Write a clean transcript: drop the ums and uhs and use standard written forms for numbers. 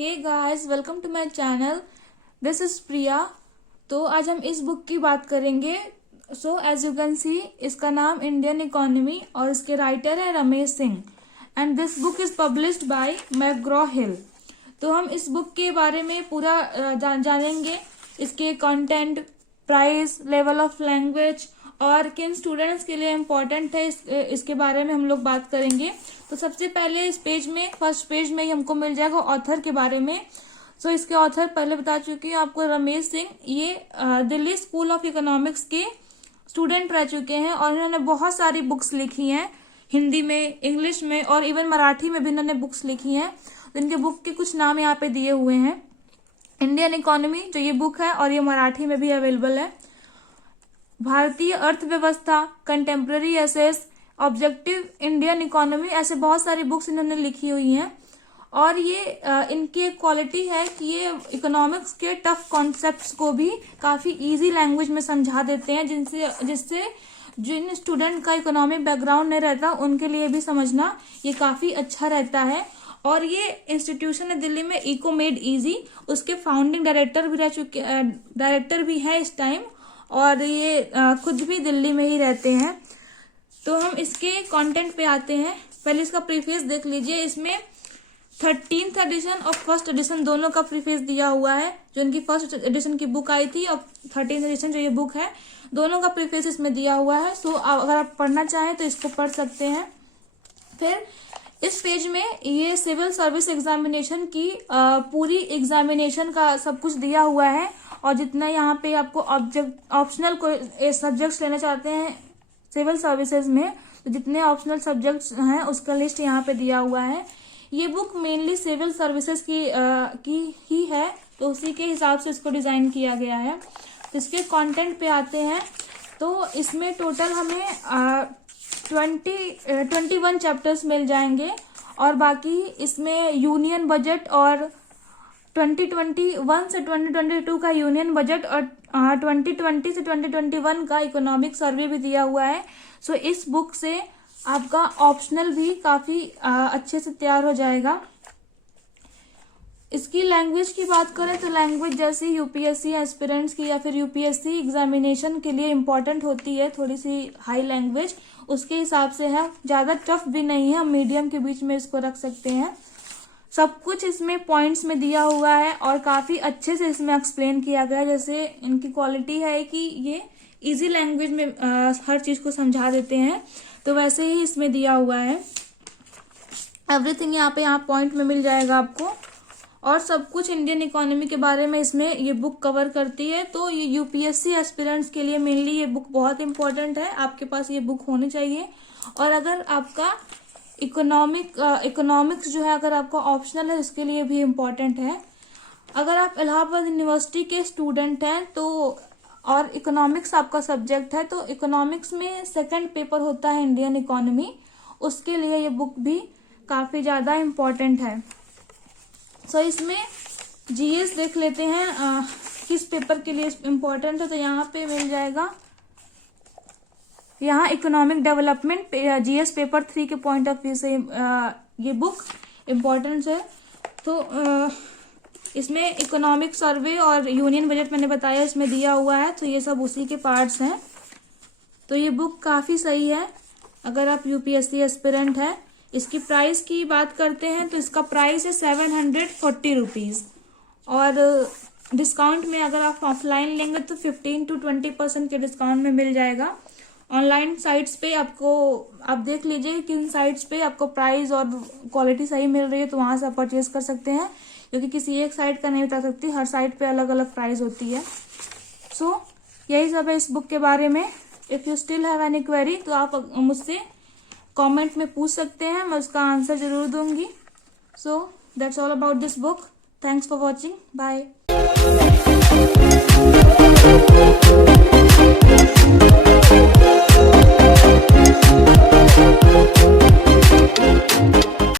Hey guys, welcome to my channel. This is Priya. तो आज हम इस बुक की बात करेंगे। So as you can see, इसका नाम इंडियन इकोनॉमी और इसके राइटर है Ramesh Singh and this book is published by McGraw Hill. तो हम इस बुक के बारे में पूरा जानेंगे, इसके content, price, level of language और किन स्टूडेंट्स के लिए इम्पोर्टेंट है, इसके बारे में हम लोग बात करेंगे। तो सबसे पहले इस पेज में, फर्स्ट पेज में ही हमको मिल जाएगा ऑथर के बारे में। सो इसके ऑथर पहले बता चुकी हूँ आपको, रमेश सिंह। ये दिल्ली स्कूल ऑफ इकोनॉमिक्स के स्टूडेंट रह चुके हैं और इन्होंने बहुत सारी बुक्स लिखी हैं, हिंदी में, इंग्लिश में और इवन मराठी में भी इन्होंने बुक्स लिखी हैं। तो इनके बुक के कुछ नाम यहाँ पे दिए हुए हैं। इंडियन इकोनॉमी जो ये बुक है और ये मराठी में भी अवेलेबल है। Bharatiya Arthvyavastha, contemporary essays, objective Indian economy, ऐसे बहुत सारी बुक्स इन्होंने लिखी हुई हैं। और ये इनकी एक क्वालिटी है कि ये इकोनॉमिक्स के टफ कॉन्सेप्ट्स को भी काफी इजी लैंग्वेज में समझा देते हैं, जिससे जिन स्टूडेंट का इकोनॉमिक बैकग्राउंड नहीं रहता उनके लिए भी समझना ये काफी अच्छा रहता है। और ये इंस्टीट्यूशन है दिल्ली में, इको मेड इजी, उसके फाउंडिंग डायरेक्टर भी है इस टाइम, और ये खुद भी दिल्ली में ही रहते हैं। तो हम इसके कंटेंट पे आते हैं। पहले इसका प्रीफेस देख लीजिए। इसमें 13th एडिशन और फर्स्ट एडिशन दोनों का प्रीफेस दिया हुआ है। जो इनकी फर्स्ट एडिशन की बुक आई थी और 13th एडिशन जो ये बुक है, दोनों का प्रीफेस इसमें दिया हुआ है। सो अगर आप पढ़ना चाहें तो इसको पढ़ सकते हैं। फिर इस पेज में ये सिविल सर्विस एग्जामिनेशन की पूरी एग्जामिनेशन का सब कुछ दिया हुआ है, और जितना यहाँ पे आपको ऑप्शनल कोई सब्जेक्ट्स लेना चाहते हैं सिविल सर्विसेज में, तो जितने ऑप्शनल सब्जेक्ट्स हैं उसका लिस्ट यहाँ पे दिया हुआ है। ये बुक मेनली सिविल सर्विसेज की ही है, तो उसी के हिसाब से इसको डिजाइन किया गया है। तो इसके कंटेंट पे आते हैं। तो इसमें टोटल हमें 21 चैप्टर्स मिल जाएंगे, और बाकी इसमें यूनियन बजट और 2021 से 2022 का यूनियन बजट और 2020 से 2021 का इकोनॉमिक सर्वे भी दिया हुआ है। सो इस बुक से आपका ऑप्शनल भी काफी अच्छे से तैयार हो जाएगा। इसकी लैंग्वेज की बात करें तो लैंग्वेज जैसे यूपीएससी एस्पिरेंट्स की या फिर यूपीएससी एग्जामिनेशन के लिए इम्पोर्टेंट होती है, थोड़ी सी हाई लैंग्वेज, उसके हिसाब से है। ज्यादा टफ भी नहीं है, हम मीडियम के बीच में इसको रख सकते हैं। सब कुछ इसमें पॉइंट्स में दिया हुआ है और काफी अच्छे से इसमें एक्सप्लेन किया गया है। जैसे इनकी क्वालिटी है कि ये इजी लैंग्वेज में हर चीज को समझा देते हैं, तो वैसे ही इसमें दिया हुआ है। एवरीथिंग यहाँ पॉइंट में मिल जाएगा आपको, और सब कुछ इंडियन इकोनॉमी के बारे में इसमें ये बुक कवर करती है। तो ये यूपीएससी एस्पिरेंट्स के लिए मेनली ये बुक बहुत इंपॉर्टेंट है, आपके पास ये बुक होनी चाहिए। और अगर आपका इकोनॉमिक्स जो है अगर आपका ऑप्शनल है, उसके लिए भी इम्पोर्टेंट है। अगर आप इलाहाबाद यूनिवर्सिटी के स्टूडेंट हैं तो, और इकोनॉमिक्स आपका सब्जेक्ट है, तो इकोनॉमिक्स में सेकंड पेपर होता है इंडियन इकोनॉमी, उसके लिए ये बुक भी काफी ज्यादा इम्पोर्टेंट है। सो इसमें जीएस देख लेते हैं किस पेपर के लिए इम्पोर्टेंट है। तो यहाँ पे मिल जाएगा, यहाँ इकोनॉमिक डेवलपमेंट जीएस पेपर 3 के पॉइंट ऑफ व्यू से ये बुक इम्पोर्टेंट है। तो इसमें इकोनॉमिक सर्वे और यूनियन बजट मैंने बताया इसमें दिया हुआ है, तो ये सब उसी के पार्ट्स हैं। तो ये बुक काफी सही है अगर आप यूपीएससी एस्पिरेंट है। इसकी प्राइस की बात करते हैं तो इसका प्राइस है 740 रुपीज, और डिस्काउंट में अगर आप ऑफलाइन लेंगे तो 15 to 20% के डिस्काउंट में मिल जाएगा। ऑनलाइन साइट्स पे आपको, आप देख लीजिए किन साइट्स पे आपको प्राइस और क्वालिटी सही मिल रही है, तो वहां से आप परचेज कर सकते हैं, क्योंकि किसी एक साइट का नहीं बता सकती, हर साइट पे अलग अलग प्राइस होती है। सो यही सब है इस बुक के बारे में। If you still have any query तो आप मुझसे कमेंट में पूछ सकते हैं, मैं उसका आंसर जरूर दूंगी। So that's all about this book. Thanks for watching. Bye.